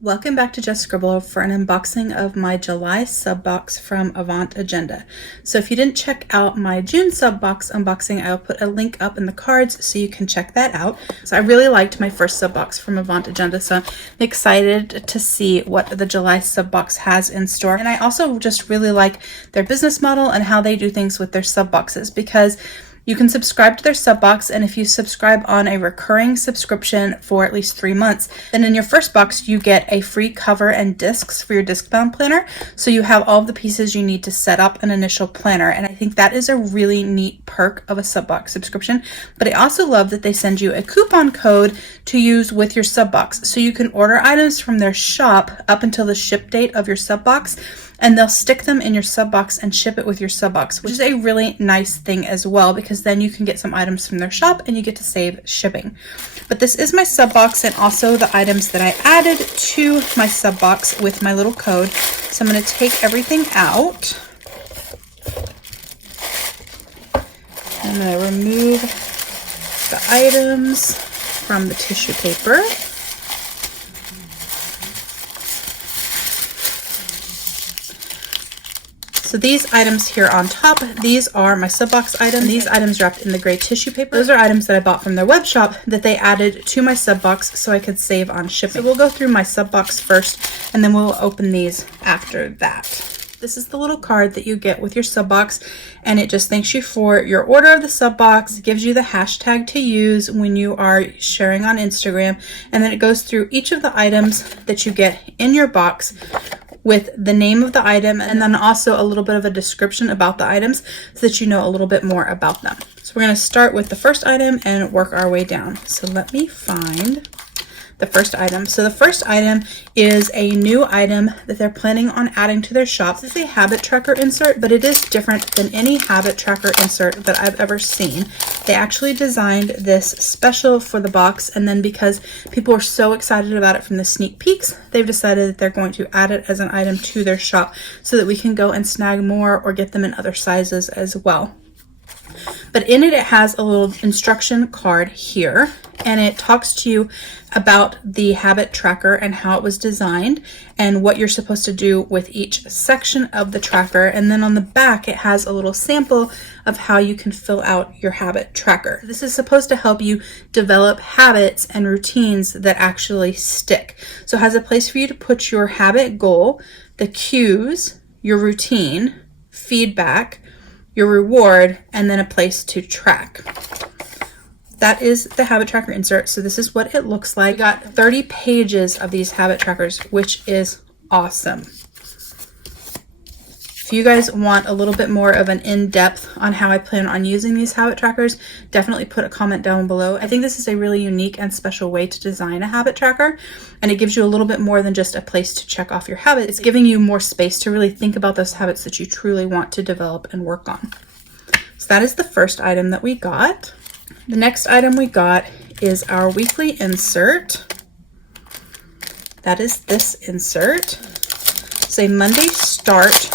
Welcome back to Just Scribble for an unboxing of my July sub box from Avant Agenda. So if you didn't check out my June sub box unboxing, I'll put a link up in the cards so you can check that out. So I really liked my first sub box from Avant Agenda, so I'm excited to see what the July sub box has in store. And I also just really like their business model and how they do things with their sub boxes, because you can subscribe to their sub box, and if you subscribe on a recurring subscription for at least 3 months, then in your first box you get a free cover and discs for your discbound planner, so you have all of the pieces you need to set up an initial planner. And I think that is a really neat perk of a sub box subscription. But I also love that they send you a coupon code to use with your sub box, so you can order items from their shop up until the ship date of your sub box, and they'll stick them in your sub box and ship it with your sub box, which is a really nice thing as well, because then you can get some items from their shop and you get to save shipping. But this is my sub box and also the items that I added to my sub box with my little code. So I'm going to take everything out. I'm going to remove the items from the tissue paper. So these items here on top, these are my sub box items. These items wrapped in the gray tissue paper. Those are items that I bought from their web shop that they added to my sub box so I could save on shipping. So we'll go through my sub box first, and then we'll open these after that. This is the little card that you get with your sub box, and it just thanks you for your order of the sub box, gives you the hashtag to use when you are sharing on Instagram, and then it goes through each of the items that you get in your box with the name of the item, and then also a little bit of a description about the items so that you know a little bit more about them. So we're going to start with the first item and work our way down. So let me find the first item. So the first item is a new item that they're planning on adding to their shop. This is a habit tracker insert, but it is different than any habit tracker insert that I've ever seen. They actually designed this special for the box, and then because people are so excited about it from the sneak peeks, they've decided that they're going to add it as an item to their shop so that we can go and snag more or get them in other sizes as well. But in it, it has a little instruction card here, and it talks to you about the habit tracker and how it was designed and what you're supposed to do with each section of the tracker. And then on the back, it has a little sample of how you can fill out your habit tracker. This is supposed to help you develop habits and routines that actually stick. So it has a place for you to put your habit goal, the cues, your routine, feedback, your reward, and then a place to track. That is the habit tracker insert. So this is what it looks like. We got 30 pages of these habit trackers, which is awesome. If you guys want a little bit more of an in-depth on how I plan on using these habit trackers, definitely put a comment down below. I think this is a really unique and special way to design a habit tracker, and it gives you a little bit more than just a place to check off your habit. It's giving you more space to really think about those habits that you truly want to develop and work on. So that is the first item that we got. The next item we got is our weekly insert. That is this insert. It's a Monday start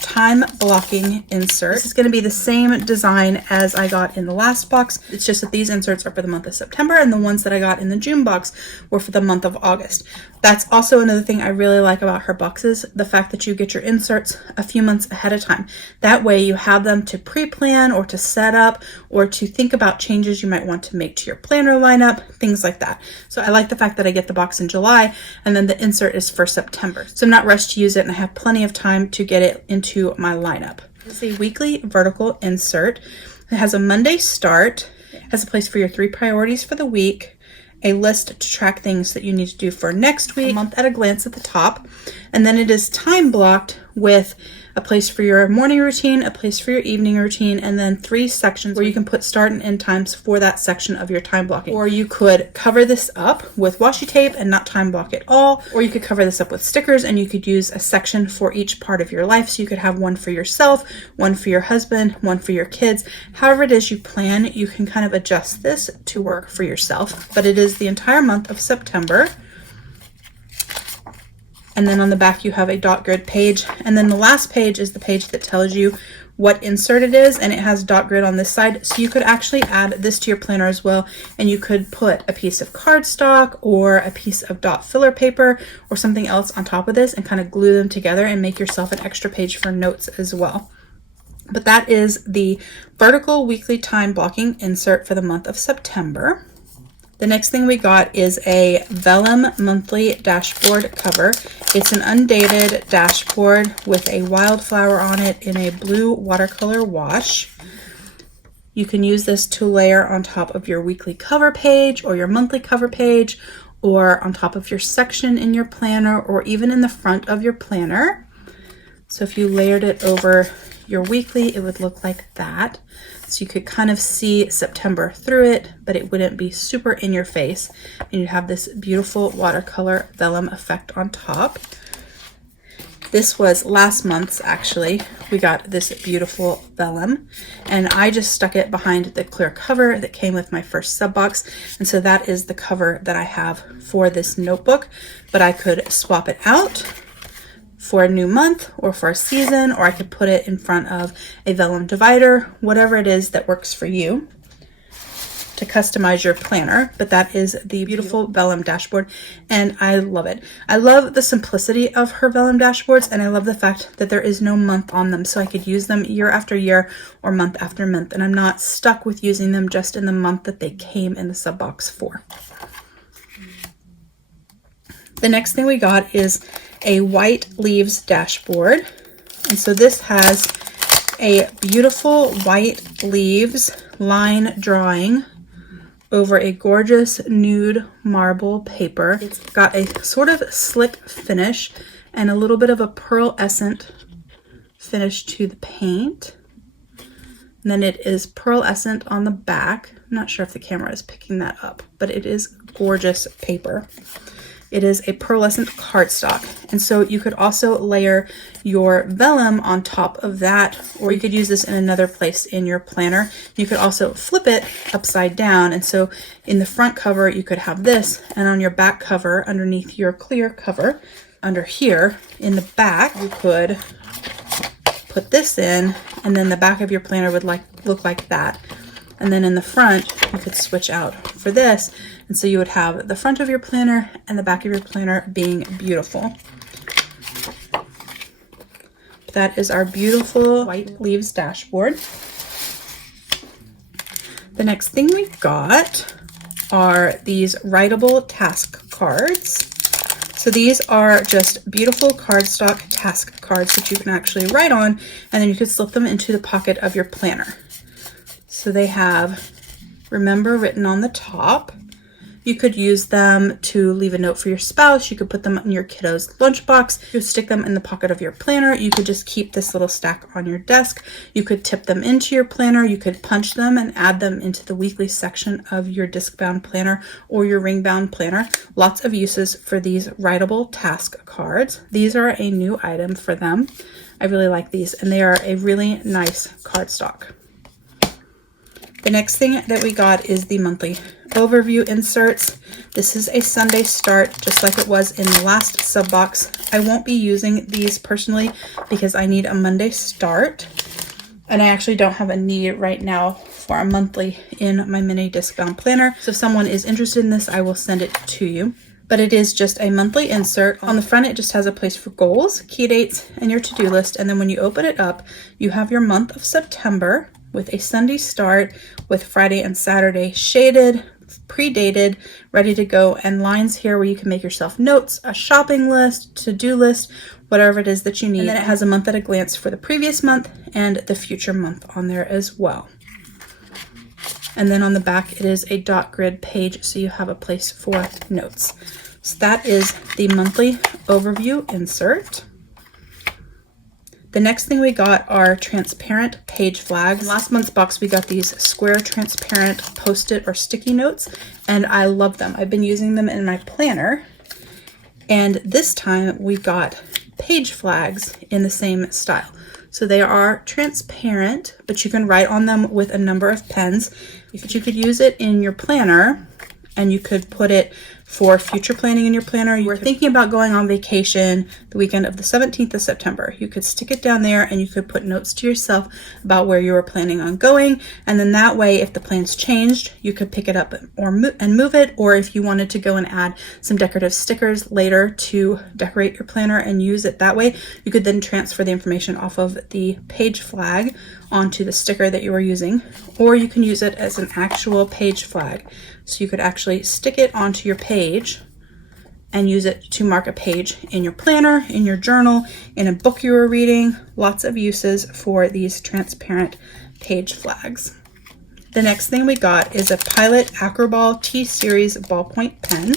time blocking insert. This is going to be the same design as I got in the last box. It's just that these inserts are for the month of September, and the ones that I got in the June box were for the month of August. That's also another thing I really like about her boxes, the fact that you get your inserts a few months ahead of time. That way you have them to pre-plan or to set up or to think about changes you might want to make to your planner lineup, things like that. So I like the fact that I get the box in July and then the insert is for September. So I'm not rushed to use it, and I have plenty of time to get it into my lineup. It's a weekly vertical insert. It has a Monday start, it has a place for your 3 priorities for the week, a list to track things that you need to do for next week, a month at a glance at the top, and then it is time blocked with a place for your morning routine, a place for your evening routine, and then 3 sections where you can put start and end times for that section of your time blocking. Or you could cover this up with washi tape and not time block at all, or you could cover this up with stickers and you could use a section for each part of your life. So you could have one for yourself, one for your husband, one for your kids. However it is you plan, you can kind of adjust this to work for yourself. But it is the entire month of September. And then on the back you have a dot grid page, and then the last page is the page that tells you what insert it is, and it has dot grid on this side. So you could actually add this to your planner as well, and you could put a piece of cardstock or a piece of dot filler paper or something else on top of this and kind of glue them together and make yourself an extra page for notes as well. But that is the vertical weekly time blocking insert for the month of September. The next thing we got is a Vellum monthly dashboard cover. It's an undated dashboard with a wildflower on it in a blue watercolor wash. You can use this to layer on top of your weekly cover page or your monthly cover page, or on top of your section in your planner, or even in the front of your planner. So if you layered it over your weekly, it would look like that. So you could kind of see September through it, but it wouldn't be super in your face. And you have this beautiful watercolor vellum effect on top. This was last month's, actually. We got this beautiful vellum, and I just stuck it behind the clear cover that came with my first sub box. And so that is the cover that I have for this notebook, but I could swap it out for a new month or for a season, or I could put it in front of a vellum divider, whatever it is that works for you to customize your planner. But that is the beautiful vellum dashboard, and I love it. I love the simplicity of her vellum dashboards, and I love the fact that there is no month on them, so I could use them year after year or month after month, and I'm not stuck with using them just in the month that they came in the sub box for. The next thing we got is a white leaves dashboard. And so this has a beautiful white leaves line drawing over a gorgeous nude marble paper. It's got a sort of slick finish and a little bit of a pearlescent finish to the paint. And then it is pearlescent on the back. I'm not sure if the camera is picking that up, but it is gorgeous paper. It is a pearlescent cardstock, and so you could also layer your vellum on top of that, or you could use this in another place in your planner. You could also flip it upside down, and so in the front cover you could have this, and on your back cover underneath your clear cover under here in the back you could put this in, and then the back of your planner would look like that. And then in the front you could switch out for this, and so you would have the front of your planner and the back of your planner being beautiful. That is our beautiful white leaves dashboard. The next thing we got are these writable task cards. So these are just beautiful cardstock task cards that you can actually write on, and then you could slip them into the pocket of your planner. So they have remember written on the top. You could use them to leave a note for your spouse. You could put them in your kiddo's lunchbox. You stick them in the pocket of your planner. You could just keep this little stack on your desk. You could tip them into your planner. You could punch them and add them into the weekly section of your disc-bound planner or your ring-bound planner. Lots of uses for these writable task cards. These are a new item for them. I really like these, and they are a really nice cardstock. The next thing that we got is the monthly overview inserts. This is a Sunday start, just like it was in the last sub box. I won't be using these personally because I need a Monday start, and I actually don't have a need right now for a monthly in my mini disc bound planner. So if someone is interested in this, I will send it to you. But it is just a monthly insert. On the front, it just has a place for goals, key dates, and your to-do list. And then when you open it up, you have your month of September with a Sunday start with Friday and Saturday shaded, pre-dated, ready to go, and lines here where you can make yourself notes, a shopping list, to-do list, whatever it is that you need. And then it has a month at a glance for the previous month and the future month on there as well. And then on the back, it is a dot grid page, so you have a place for notes. So that is the monthly overview insert. The next thing we got are transparent page flags. In last month's box, we got these square transparent post-it or sticky notes, and I love them. I've been using them in my planner, and this time we got page flags in the same style. So they are transparent, but you can write on them with a number of pens. But you could use it in your planner, and you could put it for future planning in your planner. You were thinking about going on vacation the weekend of the 17th of September. You could stick it down there and you could put notes to yourself about where you were planning on going. And then that way, if the plans changed, you could pick it up or move it. Or if you wanted to go and add some decorative stickers later to decorate your planner and use it that way, you could then transfer the information off of the page flag onto the sticker that you were using, or you can use it as an actual page flag. So you could actually stick it onto your page and use it to mark a page in your planner, in your journal, in a book you were reading. Lots of uses for these transparent page flags. The next thing we got is a Pilot Acroball T-Series ballpoint pen.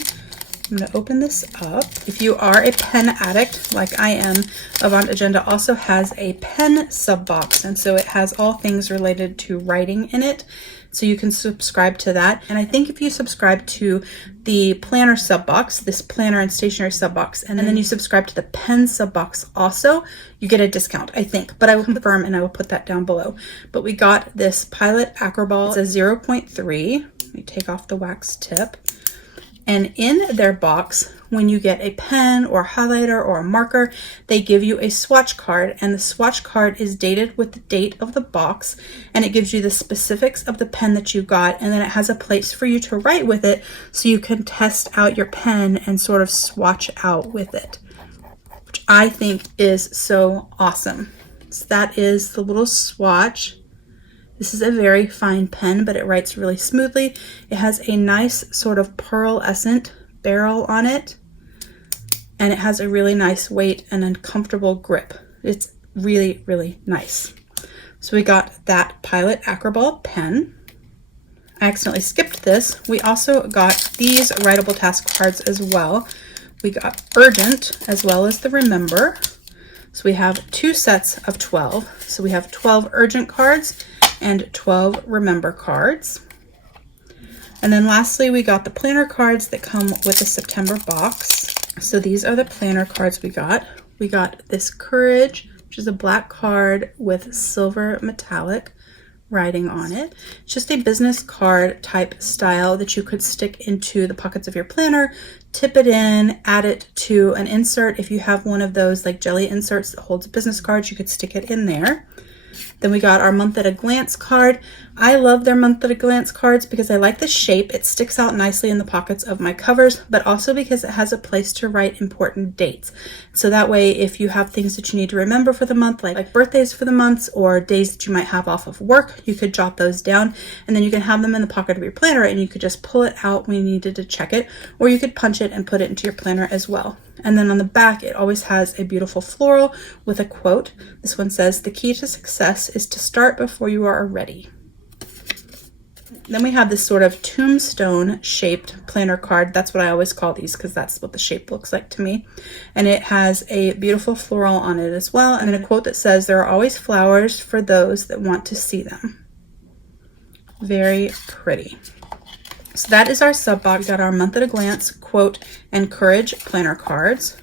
I'm going to open this up. If you are a pen addict like I am, Avant Agenda also has a pen sub box, and so it has all things related to writing in it. So you can subscribe to that. And I think if you subscribe to the planner sub box, this planner and stationery sub box, and then you subscribe to the pen sub box also, you get a discount, I think. But I will confirm and I will put that down below. But we got this Pilot Acroball. It's a 0.3. Let me take off the wax tip. And in their box, when you get a pen or a highlighter or a marker, they give you a swatch card, and the swatch card is dated with the date of the box, and it gives you the specifics of the pen that you got, and then it has a place for you to write with it so you can test out your pen and sort of swatch out with it, which I think is so awesome. So that is the little swatch. This is a very fine pen, but it writes really smoothly. It has a nice sort of pearlescent barrel on it, and it has a really nice weight and a comfortable grip. It's really, really nice. So we got that Pilot Acroball pen. I accidentally skipped this. We also got these writable task cards as well. We got Urgent as well as the Remember. So we have 2 sets of 12. So we have 12 Urgent cards and 12 Remember cards. And then lastly, we got the planner cards that come with the September box. So these are the planner cards we got. We got this Courage, which is a black card with silver metallic writing on it. It's just a business card type style that you could stick into the pockets of your planner, tip it in, add it to an insert. If you have one of those like jelly inserts that holds business cards, you could stick it in there. Then we got our Month at a Glance card. I love their Month at a Glance cards because I like the shape. It sticks out nicely in the pockets of my covers, but also because it has a place to write important dates. So that way, if you have things that you need to remember for the month, like birthdays for the months or days that you might have off of work, you could jot those down, and then you can have them in the pocket of your planner and you could just pull it out when you needed to check it, or you could punch it and put it into your planner as well. And then on the back, it always has a beautiful floral with a quote. This one says, "The key to success is to start before you are ready." Then we have this sort of tombstone shaped planner card. That's what I always call these because that's what the shape looks like to me. And it has a beautiful floral on it as well. And then a quote that says, "There are always flowers for those that want to see them." Very pretty. So that is our sub box. We got our Month at a Glance, quote, and Courage planner cards.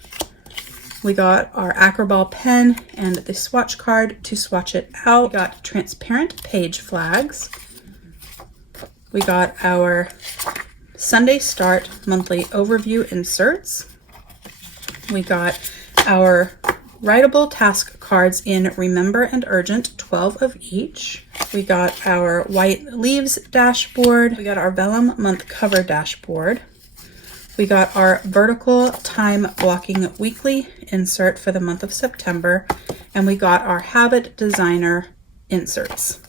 We got our Acroball pen and the swatch card to swatch it out. We got transparent page flags. We got our Sunday Start monthly overview inserts. We got our writable task cards in Remember and Urgent, 12 of each. We got our White Leaves dashboard. We got our Vellum month cover dashboard. We got our vertical time blocking weekly insert for the month of September. And we got our Habit Designer inserts.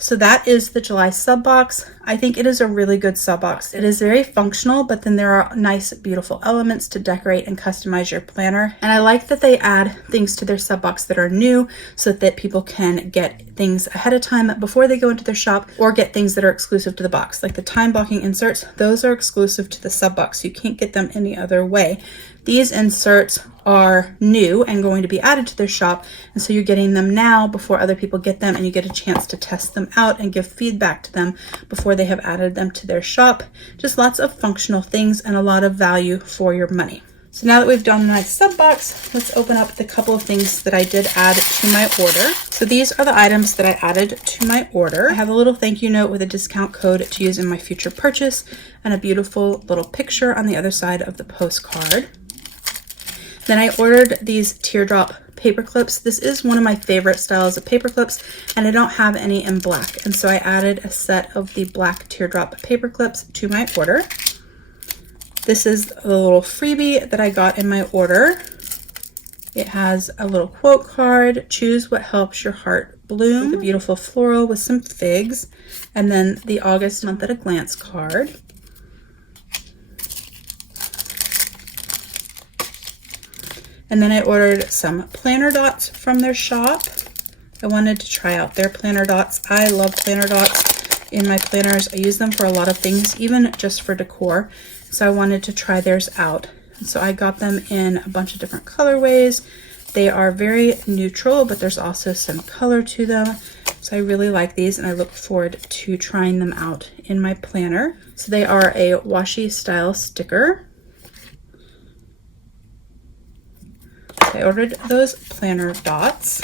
So that is the July sub box. I think it is a really good sub box. It is very functional, but then there are nice, beautiful elements to decorate and customize your planner. And I like that they add things to their sub box that are new so that people can get things ahead of time before they go into their shop, or get things that are exclusive to the box. Like the time blocking inserts, those are exclusive to the sub box. You can't get them any other way. These inserts are new and going to be added to their shop, and so you're getting them now before other people get them, and you get a chance to test them out and give feedback to them before they have added them to their shop. Just lots of functional things and a lot of value for your money. So now that we've done my sub box, let's open up the couple of things that I did add to my order. So these are the items that I added to my order. I have a little thank you note with a discount code to use in my future purchase and a beautiful little picture on the other side of the postcard. Then I ordered these teardrop paper clips. This is one of my favorite styles of paper clips, and I don't have any in black. And so I added a set of the black teardrop paper clips to my order. This is the little freebie that I got in my order. It has a little quote card, choose what helps your heart bloom, with a beautiful floral with some figs, and then the August month at a glance card. And then I ordered some planner dots from their shop. I wanted to try out their planner dots. I love planner dots in my planners. I use them for a lot of things, even just for decor. So I wanted to try theirs out. So I got them in a bunch of different colorways. They are very neutral, but there's also some color to them. So I really like these, and I look forward to trying them out in my planner. So they are a washi style sticker. I ordered those planner dots.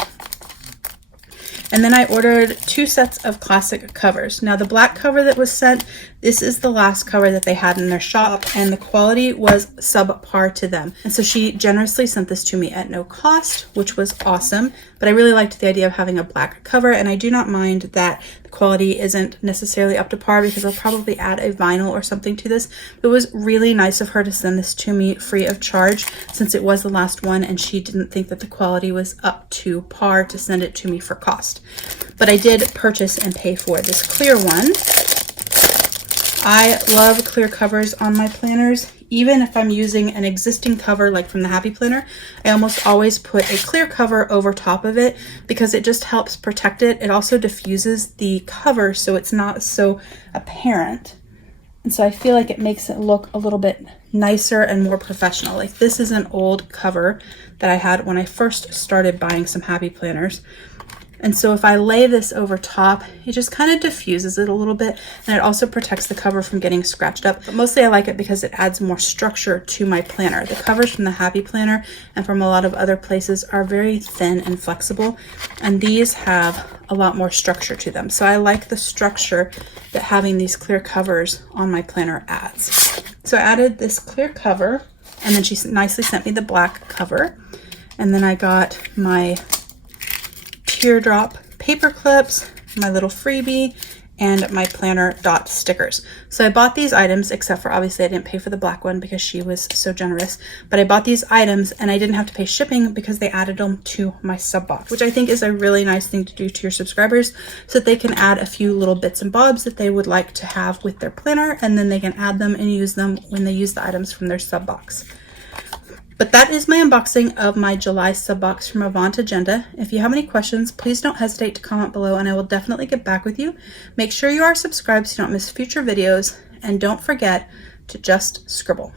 And then I ordered 2 sets of classic covers. Now the black cover that was sent, this is the last cover that they had in their shop, and the quality was subpar to them. And so she generously sent this to me at no cost, which was awesome. But I really liked the idea of having a black cover, and I do not mind that the quality isn't necessarily up to par, because I'll probably add a vinyl or something to this. It was really nice of her to send this to me free of charge, since it was the last one and she didn't think that the quality was up to par to send it to me for cost. But I did purchase and pay for this clear one. I love clear covers on my planners. Even if I'm using an existing cover like from the Happy Planner, I almost always put a clear cover over top of it because it just helps protect it. It also diffuses the cover so it's not so apparent. And so I feel like it makes it look a little bit nicer and more professional. Like, this is an old cover that I had when I first started buying some Happy Planners. And so if I lay this over top, it just kind of diffuses it a little bit, and it also protects the cover from getting scratched up. But mostly I like it because it adds more structure to my planner. The covers from the Happy Planner and from a lot of other places are very thin and flexible, and these have a lot more structure to them. So I like the structure that having these clear covers on my planner adds. So I added this clear cover, and then she nicely sent me the black cover. And then I got my teardrop paper clips, my little freebie, and my planner dot stickers. So I bought these items, except for obviously I didn't pay for the black one because she was so generous, but I bought these items and I didn't have to pay shipping because they added them to my sub box, which I think is a really nice thing to do to your subscribers so that they can add a few little bits and bobs that they would like to have with their planner, and then they can add them and use them when they use the items from their sub box. But that is my unboxing of my July sub box from Avant Agenda. If you have any questions, please don't hesitate to comment below and I will definitely get back with you. Make sure you are subscribed so you don't miss future videos, and don't forget to just scribble.